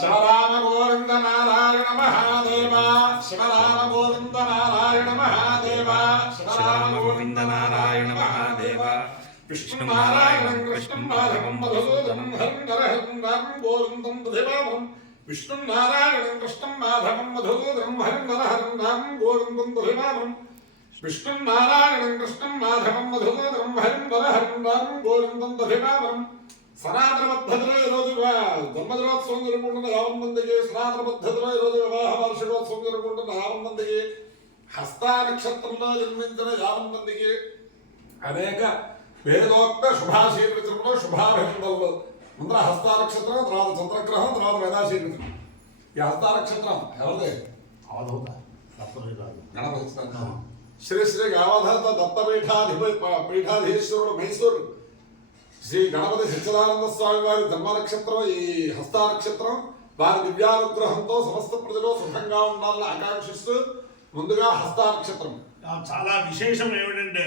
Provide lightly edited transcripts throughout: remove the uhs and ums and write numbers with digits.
శివరామ గోవింద నారాయణ మహాదేవ శివరామ గోవింద నారాయణ మహాదేవ శివరామ గోవింద నారాయణ మహాదేవ విష్ణు నారాయణం కృష్ణం మాధవం మధుసూదనం హరిం గోవిందం బుధివామం విష్ణు నారాయణం కృష్ణం మాధవం మధుసూదనం హరిం గోవిందం బుధివామం విష్ణు నారాయణం కృష్ణం మాధవం మధుసూదనం హరిం గోవిందం బుధివామం సనాతన పద్ధతిలో ఈరోజు జన్మదినోత్సవం జరుపుకుంటున్న 50 మందికి, సనాతన పద్ధతిలో ఈరోజు వివాహ వార్షికోత్సవం జరుపుకుంటున్న 50 మందికి, హస్త నక్షత్రంలో జన్మించిన 50 మందికి అనేక వేదోక్త శుభాశీర్వచనంలో శుభాభినందనలు. ముందర హస్త నక్షత్రం, తర్వాత చంద్రగ్రహం, తర్వాత వేదాశీర్వచనం. ఈ హస్త నక్షత్రం ఎవరిదే? గణపతి శ్రీ శ్రీ గావధత పీఠాధీశ్వరుడు మైసూరు శ్రీ గణపతి సచ్చిదానంద స్వామి వారి జన్మ నక్షత్రం ఈ హస్త నక్షత్రం. వారి దివ్యానుగ్రహంతో సమస్త ప్రజలు సుఖంగా ఉండాలని ఆకాంక్షిస్తూ ముందుగా హస్త నక్షత్రం. చాలా విశేషం ఏమిటంటే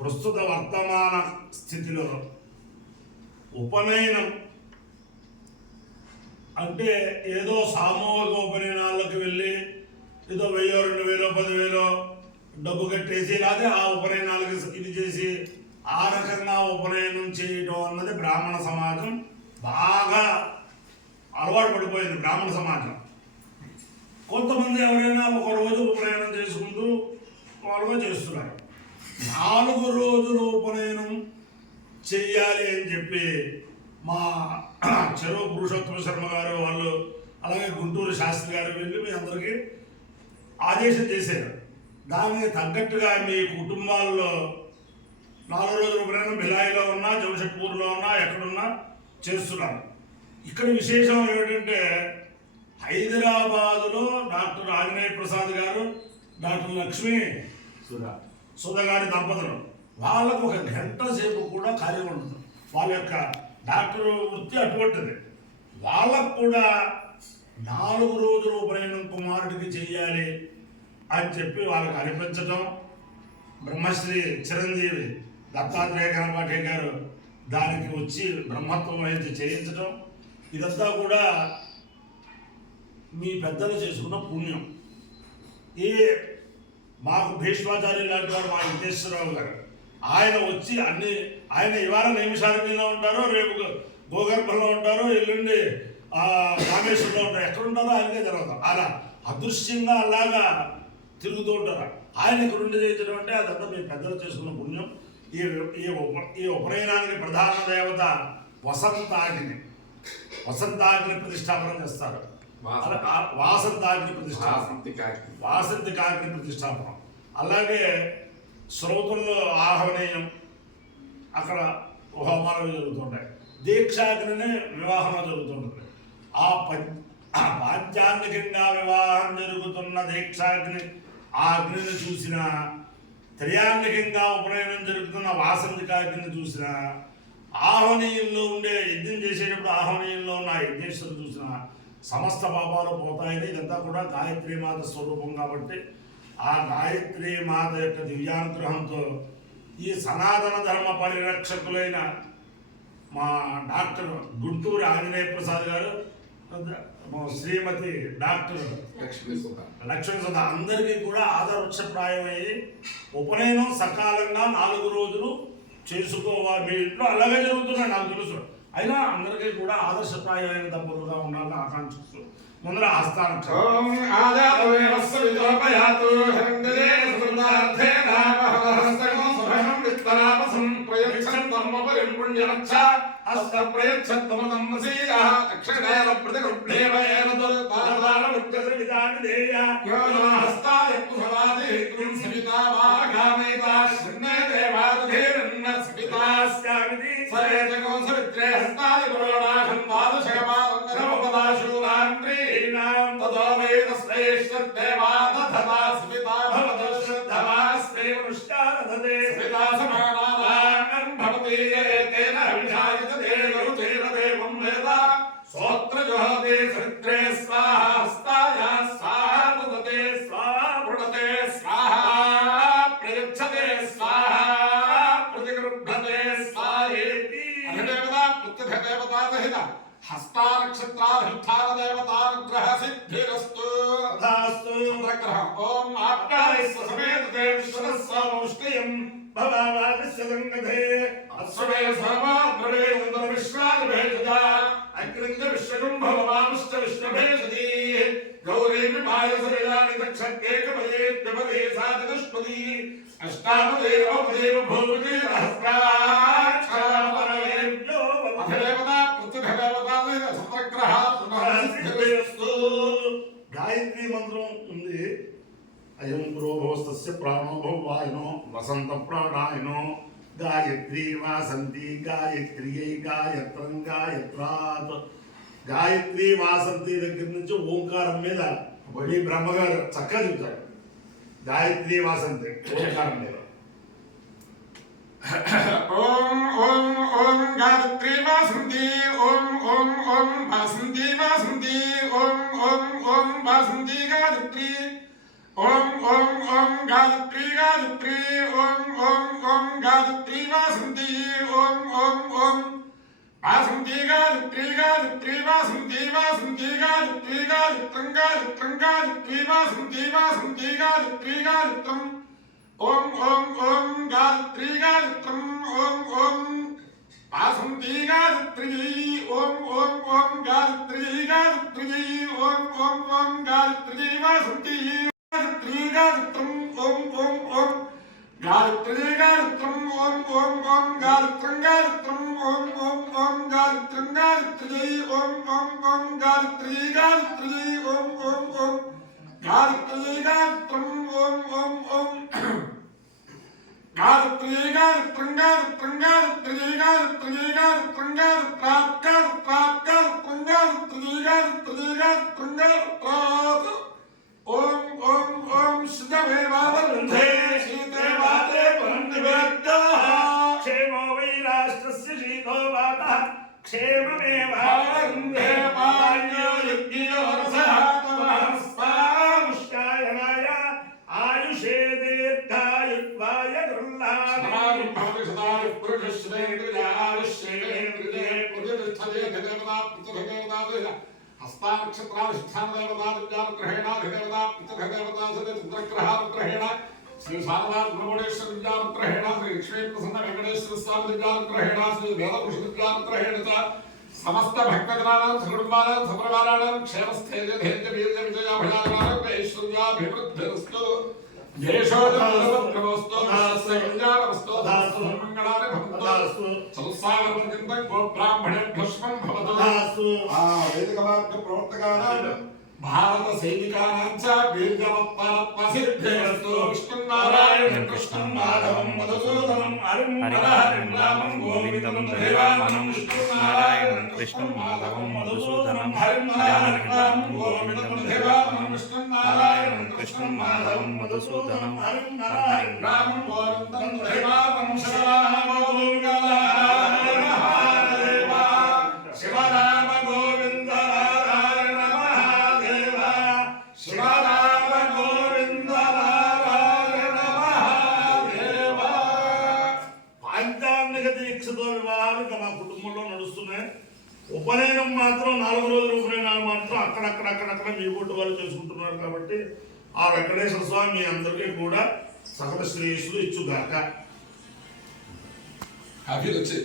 ప్రస్తుత వర్తమాన స్థితిలో ఉపనయనం అంటే ఏదో సామూహిక ఉపనయనాల్లోకి వెళ్ళి ఏదో 1000, 2000, 10,000 డబ్బు కట్టేసి లేదా ఆ ఉపనయనాలకి ఇది చేసి ఆ రకంగా ఉపనయనం చేయడం అన్నది బ్రాహ్మణ సమాజం బాగా అలవాటు పడిపోయింది. బ్రాహ్మణ సమాజం కొంతమంది ఎవరైనా ఒక రోజు ఉపనయనం చేసుకుంటూ వాళ్ళుగా చేస్తున్నారు. 4 రోజులు ఉపనయనం చెయ్యాలి అని చెప్పి మా చెరువు పురుషోత్తమ శర్మ గారు వాళ్ళు, అలాగే గుంటూరు శాస్త్రి గారు వెళ్ళి మీ అందరికీ ఆదేశం చేశారు. దానికి తగ్గట్టుగా మీ కుటుంబాల్లో 4 రోజుల ఉపనయనం భిలాయిలో ఉన్నా, జంషెడ్పూర్లో ఉన్నా, ఎక్కడున్నా చేస్తున్నారు. ఇక్కడ విశేషం ఏమిటంటే హైదరాబాదులో డాక్టర్ ఆంజనేయ ప్రసాద్ గారు, డాక్టర్ లక్ష్మీ సుధ గారి దంపతులు వాళ్ళకు 1 గంట సేపు కూడా ఖాళీ ఉండదు. వాళ్ళ యొక్క డాక్టర్ వృత్తి అటువంటిది. వాళ్ళకు కూడా 4 రోజులు ఉపనయనం కుమారుడికి చెయ్యాలి అని చెప్పి వాళ్ళకి అనిపించడం, బ్రహ్మశ్రీ చిరంజీవి దత్తాత్రేయ గణపాఠే గారు దానికి వచ్చి బ్రహ్మత్వం వహించి చేయించడం, ఇదంతా కూడా మీ పెద్దలు చేసుకున్న పుణ్యం. మాకు భీష్మాచార్య లాంటి వారు మా విద్యేశ్వరరావు గారు ఆయన వచ్చి ఆయన ఇవాళ నిమిషాల మీద ఉంటారో, రేపు గోగర్భంలో ఉంటారో, ఎల్లుండి రామేశ్వరంలో ఉంటారు. ఎక్కడ ఉంటారో ఆయనకే జరుగుతారు. అలా అదృశ్యంగా అలాగా తిరుగుతూ ఉంటారు. ఆయన ఇక్కడ ఉండి చేయించడం అంటే అదంతా మీ పెద్దలు చేసుకున్న పుణ్యం. ఈ ఉపనయనానికి ప్రధాన దేవత వసంతాగ్ని ప్రతిష్టాపన చేస్తారు. వాసంతాగ్ని ప్రతిష్టాపనం. అలాగే శ్రోతుల్లో ఆహ్వనీయం, అక్కడ హోమాలు జరుగుతుంటాయి. దీక్షాగ్ని వివాహంలో జరుగుతుంటుంది. ఆ పాంచాంగికంగా వివాహం జరుగుతున్న దీక్షాగ్ని ఆ అగ్నిని చూసిన, త్రయాంగికంగా ఉపనయనం జరుగుతున్న వాసంతికాగ్ని చూసిన, ఆహ్వనీయంలో ఉండే యజ్ఞం చేసేటప్పుడు ఆహ్వనీయంలో ఉన్న యజ్ఞేశ్వరు చూసిన సమస్త పాపాలు పోతాయని. ఇదంతా కూడా గాయత్రీమాత స్వరూపం కాబట్టి ఆ గాయత్రీమాత యొక్క దివ్యానుగ్రహంతో ఈ సనాతన ధర్మ పరిరక్షకులైన మా డాక్టర్ గుంటూరు ఆంజనేయ ప్రసాద్ గారు, శ్రీమతి డాక్టర్ లక్ష్మీ సుధ అందరికీ కూడా ఆదర్శప్రాయమయ్యి ఉపనయనం సకాలంగా 4 రోజులు చేసుకోవాలి. మీ ఇంట్లో అలాగే జరుగుతున్నాయి నాకు తెలుసు. అయినా అందరికీ కూడా ఆదర్శప్రాయమైన దంపతులుగా ఉండాలని ఆకాంక్షిస్తూ ముందర ఆస్థానం దేవతా హస్తానక్షత్రాధిష్టాన దేవతానుగ్రహ సిద్ధిరస్తు. తథాస్తు. చంద్రగ్రహం ఓం ఆప్యాయస్య సమేతే విశ్వస్సామౌష్టియం భవావాదిస్య సంగతే అశ్వమే సర్వాబ్రవేదంత విశ్వాభేషజ అగ్నించ విశ్వగం భవమానుశ్చ విశ్వభేషజీ గౌరీ విమాయ సరిలాని దక్షేకపదే ద్విపదే సాధనష్పది అష్టాపదే నవపదే భూపదే సహస్రాక్షరపరవేభ్యో అధిదేవతా ప్రతిదేవతా చంద్రగ్రహ పునఃస్థిరస్తు. గాయత్రి మంత్రం ఉంది. అయం పురోభవస్తస్య ప్రాణో భవాయనో వసంత ప్రాణాయనో గాయత్రీ వాసంతి గాయత్రియై గాయత్రం గాయత్రాత్. గాయత్రి వాసంతి దగ్గర నుంచి ఓంకారం మీద మీ బ్రహ్మగారు చక్కగా చెబుతాడు. గాయత్రి వాసంతి ఓంకారం మీద ఓం ఓం ఓం గాయత్రీ వాసంతి ఓం ఓం ఓం వాసంతి వాసంతి ఓం ఓం ఓం వాసంతి గాయత్రీ ఓం ఓం ఓం గాయత్రీ గాయత్రీ ఓం ఓం ఓం గాయత్రీ వాసంతి ఓం ఓం ఓం వాసంతి గాయత్రీ గాయత్రీ వాసంతి వాసంతి గాయత్రీ గాయత్రం గాయత్రం గాయత్రీ వాసంతి వాసంతి గాయత్రీ గాయత్రం ఓం ఓం ఓం గాయత్రీ గాయత్రం ఓం ఓం వాసంతి గాయత్రీ ఓం ఓం ఓం గాయత్రీ గాయత్రీ ఓం ఓం ఓం గాయత్రీ వాసంతి గాయత్రీ గాయత్రం ఓం ఓం ఓం గాయత్రీ గాయత్రం ఓం ఓం ఓం గాయత్రం గాయత్రం ఓం ఓం ఓం గాయత్రం గాయత్రీ ఓం ఓం ఓం గాయత్రీ గాయత్రీ ఓం ఓం ఓం గాయత్రీ గాయత్రం ఓం ఓం ఓం గాయత్రీ గాయత్రం గాయత్రం గాయత్రీ గాయత్రీ గాయత్రం గాయత్రాత్ గాయత్రాత్ గాయత్రీ గాయత్రీ గాయత్రం గాయత్రాత్ ఓం ఓం ఓం శుద్ధమే వావంధే శీతే వాతే పునర్నివేద్యాః క్షేమో వై రాష్ట్రస్య శీతో వాతః క్షేమమేవావందే వాయో యజ్ఞో రసః తమఃస్వాముష్యాయనాయ ఆయుషే దీర్ఘాయుత్వాయ సమానం గృహ్ణామి. భవతి సదాయుః పురుషశ్రేంద్రియాయుష్యేంద్రియే ప్రతిష్టతే దేవతా ప్రతిదేవతా హస్తానక్షత్రాధిష్టాన దేవతానుగ్రహేణ ప్రతిదేవతా చంద్రగ్రహానుగ్రహేణ శ్రీ శారదా బ్రహ్మణేశ్వర విద్యానుగ్రహేణ శ్రీ లక్ష్మీ ప్రసన్న వెంకటేశ్వర స్వామి విద్యానుగ్రహేణ శ్రీ వేదపురుష విద్యానుగ్రహేణ చ సమస్త భక్తజనానాం సకుటుంబానాం సపరివారాణాం క్షేమస్థైర్య ధైర్య వీర్య విజయాభయానాం ఐశ్వర్యాభివృద్ధిరస్తు జయేషోజనమస్తు కళ్యాణమస్తు మంగళాని భవంతు చతుస్సాగరపర్యంతం గోబ్రాహ్మణేభ్యో శుభం భవతు. ఆ వేదిక మార్గ ప్రవర్తకానాం భారత సైనికానాం చ వీర్యవత్పరత్వ సిద్ధిరస్తు. విష్ణునారాయణ కృష్ణం మాధవం మధుసూదనం హరిం హరిం రామం గోవిందం దైవామనం నారాయణం కృష్ణం మాధవం మధుసూదనం హరిం రామం గోవిందం దైవామనం నారాయణం కృష్ణం మాధవం మధుసూదనం హరిం రామం గోవిందం దైవామనం శివరామో మహాదేవ శివరామ గోవింద నారాయణ మహాదేవ శివరామ గోవింద నారాయణ మహాదేవ. పాంచాంగిక దీక్షతో వివాహాలు ఇక మా కుటుంబంలో నడుస్తున్నాయి. ఉపనయనం మాత్రం 4 రోజుల ఉపనయనాలు మాత్రం అక్కడక్కడ మీ బొట్టు వాళ్ళు చేసుకుంటున్నారు. కాబట్టి ఆ వెంకటేశ్వర స్వామి మీ అందరికీ కూడా సకల శ్రేయస్సులు ఇచ్చుగాక. హ్యాపీ వచ్చి